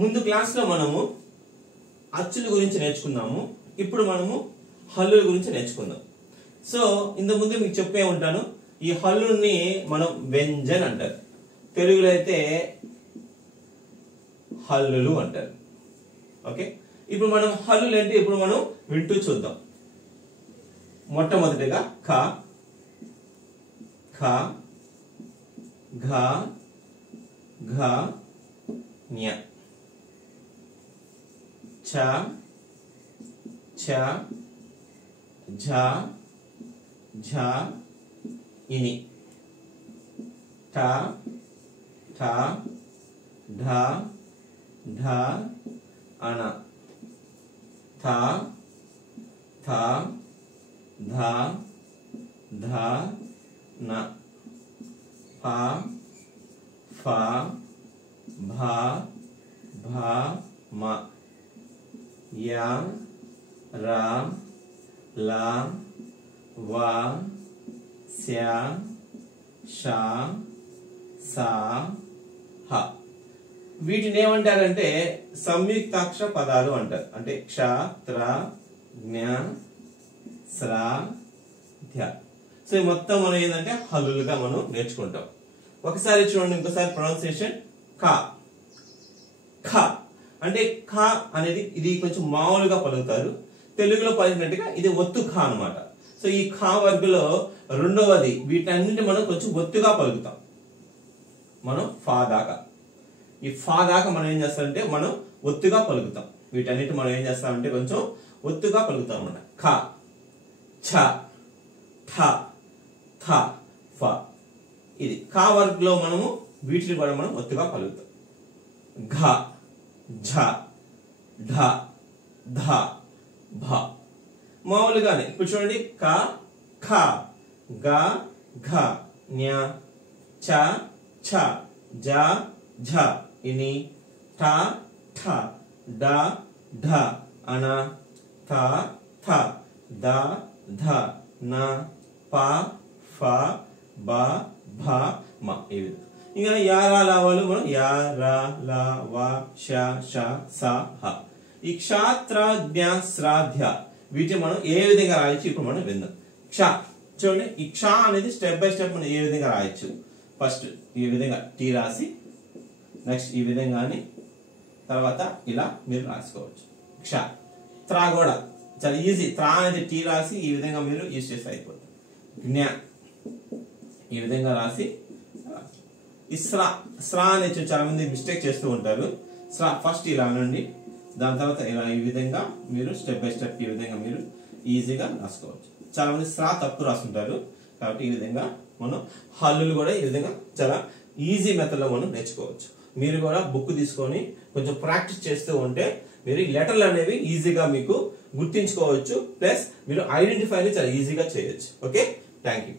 ముందు క్లాస్ లో మనము అచ్చుల గురించి నేర్చుకున్నాము. ఇప్పుడు మనము హల్లుల గురించి నేర్చుకుందాం. సో ఇంత ముందు మీకు చెప్పే ఉంటాను, ఈ హల్లుల్ని మనం వ్యంజన్ అంటారు, తెలుగులో అయితే హల్లులు అంటారు. ఓకే, ఇప్పుడు మనం హల్లులు అంటే ఇప్పుడు మనం వింటూ చూద్దాం. మొట్టమొదటిగా ఖ, ఖ, ఘ, ఘ, ఞ, ఛ, ఛ, ఝ, ఝ, ఇని, ఠ, ఠ, ఢ, ఢ, అణ, థ, థ, ధ, ధ, న, ఫ, ఫ, భ, భ, మ, య, ర, ల, వ, స్య, ష, స, హ. వీటిని ఏమంటారంటే సంయుక్తాక్షర పదాలు అంటారు. అంటే క్ష, త్ర, జ్ఞ, స్ర, ధ్య. సో ఈ మొత్తం మనం ఏంటంటే హల్లులుగా మనం నేర్చుకుంటాం. ఒకసారి చూడండి, ఇంకోసారి ప్రొనౌన్సియేషన్. ఖ, ఖ అంటే ఖ అనేది ఇది కొంచెం మామూలుగా పలుకుతారు, తెలుగులో పలికినట్టుగా ఇది ఒత్తు ఖ అన్నమాట. సో ఈ ఖ వర్గులో రెండవది, వీటన్నింటి మనం కొంచెం ఒత్తుగా పలుకుతాం. మనం ఫా దాకా, ఈ ఫా దాకా మనం ఏం చేస్తామంటే మనం ఒత్తుగా పలుకుతాం. వీటన్నిటి మనం ఏం చేస్తామంటే కొంచెం ఒత్తుగా పలుకుతాం అన్నమాట. ఖ, ఛ, ఠ, థ, ఫ. ఇది ఖ వర్గంలో మనము వీటిని కూడా మనం ఒత్తుగా పలుకుతాం. ఘ, ఝ, ఢ, ధ, భ. మామూలుగానే ఇప్పుడు చూడండి, క, ఖ, గ, ఘ, ఞ, చ, ఛ, జ, ఝ, ఇని, ఠ, ఠ, డ, ఢ, అణ, థ, థ, ద, ధ, న, ప, ఫ, బ, భ, మ. ఈ విధంగా ఇంకా యారాలావాలు మనం యా, రా, లా, వా, ష, ష, స, హ. ఈ క్షాత్ర, జ్ఞ, శ్రాధ్య వీటిని మనం ఏ విధంగా రాయొచ్చు ఇప్పుడు మనం విందాం. క్ష చూడండి, ఈ క్ష అనేది స్టెప్ బై స్టెప్ మనం ఏ విధంగా రాయొచ్చు. ఫస్ట్ ఈ విధంగా టీ రాసి, నెక్స్ట్ ఈ విధంగాని, తర్వాత ఇలా మీరు రాసుకోవచ్చు. క్ష. త్రా కూడా చాలా ఈజీ, త్రా అనేది టీ రాసి ఈ విధంగా మీరు యూజ్ చేస్తే అయిపోతుంది. జ్ఞ ఈ విధంగా రాసి, ఈ స్రా, స్రా అనేది చాలా మంది మిస్టేక్ చేస్తూ ఉంటారు. స్రా ఫస్ట్ ఇలా అనండి, దాని తర్వాత ఇలా ఈ విధంగా మీరు స్టెప్ బై స్టెప్ ఈ విధంగా మీరు ఈజీగా రాసుకోవచ్చు. చాలా మంది స్రా తప్పు రాస్తుంటారు, కాబట్టి ఈ విధంగా మనం హల్లులు కూడా ఈ విధంగా చాలా ఈజీ మెథడ్ లో మనం నేర్చుకోవచ్చు. మీరు కూడా బుక్ తీసుకొని కొంచెం ప్రాక్టీస్ చేస్తూ ఉంటే మీరు ఈ లెటర్లు అనేవి ఈజీగా మీకు గుర్తించుకోవచ్చు, ప్లస్ మీరు ఐడెంటిఫై చాలా ఈజీగా చేయొచ్చు. Okay, thank you.